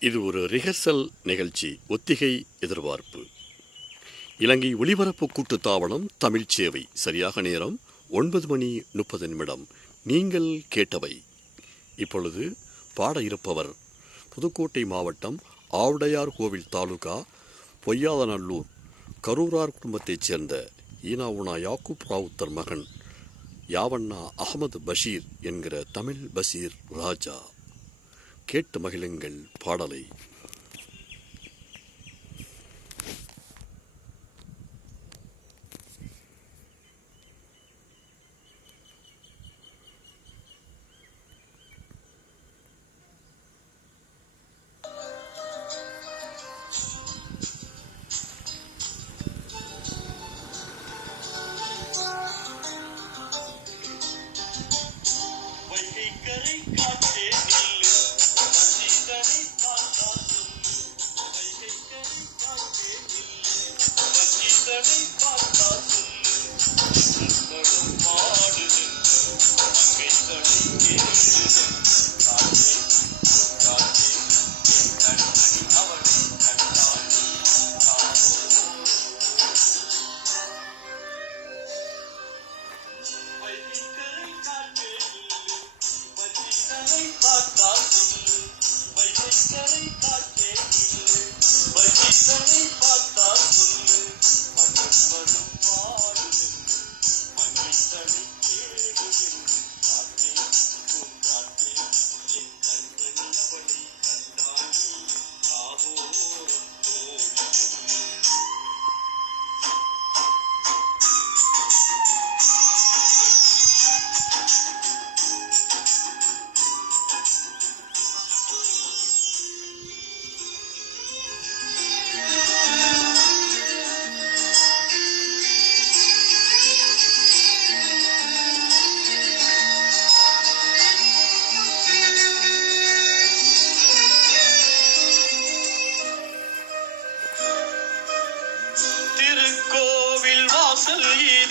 இது ஒரு ரிஹர்சல் நிகழ்ச்சி ஒத்திகை எதிர்பார்ப்பு. இலங்கை ஒலிபரப்பு தாவணம் தமிழ்ச் சேவை. சரியாக நேரம் ஒன்பது மணி முப்பது நிமிடம். நீங்கள் கேட்டவை. இப்பொழுது பாட இருப்பவர் புதுக்கோட்டை மாவட்டம் ஆவுடையார் கோவில் தாலுகா பொய்யாதநல்லூர் கரூரார் குடும்பத்தைச் சேர்ந்த ஈனாவுனா யாக்கூப் ராவுத்தர் மகன் யாவண்ணா அகமது பஷீர் என்கிற தமிழ் பஷீர் ராஜா. கேட்டு மகிழுங்கள் பாடலை.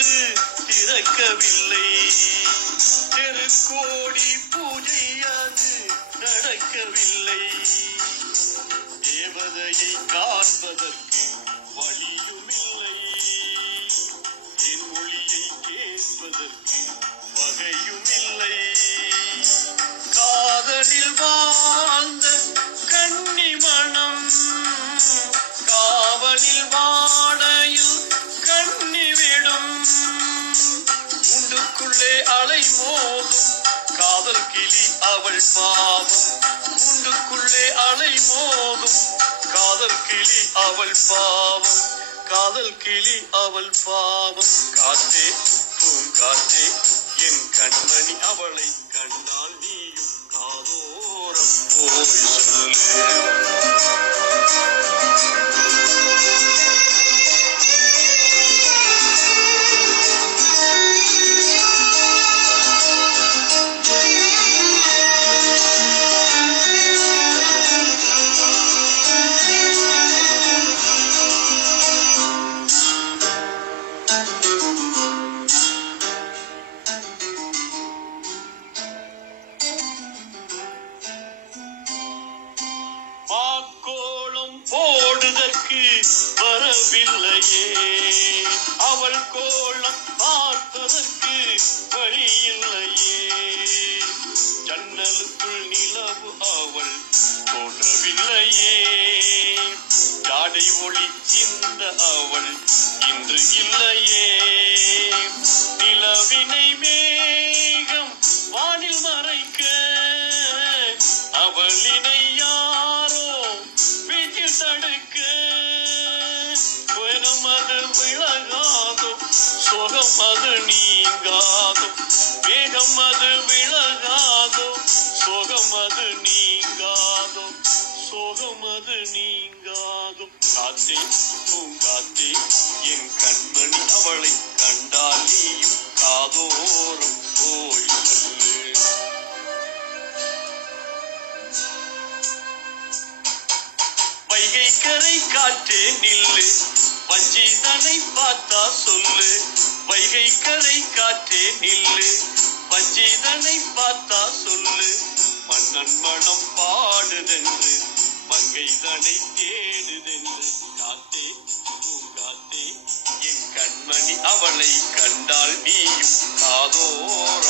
வாசல் திறக்கவில்லை திருக்கோடி பூஜை அது நடக்கவில்லை. தேவதையை காண்பதற்கு வழியுமில்லை. என் மொழியை கேட்பதற்கு வகையுமில்லை. காதலில் வாழ்ந்த அலை மோதும் காதல் கிளி அவள் பாவம். கூண்டுக்குள்ளே அலை மோதும் காதல் கிளி அவள் பாவம். காதல் கிளி அவள் பாவம். காத்தே பூங்காற்றே என் கண்மணி அவளை கண்டான் மாக்கோளம் போடுதற்கு வரவில்லையே. அவள் கோலம் பார்ப்பதற்கு வழியில்லையே. ஜன்னலுக்குள் நிலவு அவள் தோன்றவில்லையே. ஜாடை ஒளி சிந்த அவள் இன்று இல்லையே. வெறும் அது விலகாதோ சோகம் அது நீங்காதோ வேகம் அது விலகாதோ சோகம் அது நீங்காதோ சோகம் அது நீங்காதோ காத்தே பூங்காத்தே என் கண்மணி அவளை கண்டாலேயும் காதோரம் போய் வைகை கரை காற்றே நில்லு. வஞ்சிதனை பார்த்தா சொல்லு. வைகை கரை காற்றே நில்லு. வஞ்சிதனை பார்த்தா சொல்லு. மன்னன் மனம் பாடுதென்று மங்கை தனை தேடுதென்று. காத்தே பூங்காத்தே என் கண்மணி அவளை கண்டால் நீயும் காதோர.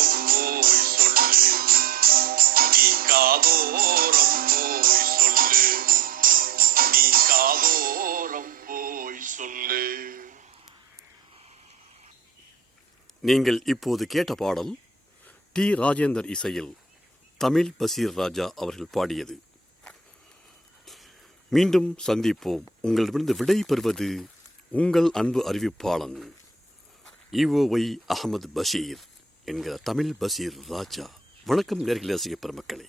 நீங்கள் இப்போது கேட்ட பாடல் டி. ராஜேந்தர் இசையில் தமிழ் பசீர் ராஜா அவர்கள் பாடியது. மீண்டும் சந்திப்போம். உங்களிடமிருந்து விடை பெறுவது உங்கள் அன்பு அறிவிப்பாளன் இஓஒய் அகமது பஷீர் என்கிற தமிழ் பசீர் ராஜா. வணக்கம் நேர்களை ரசிக பெருமக்களே.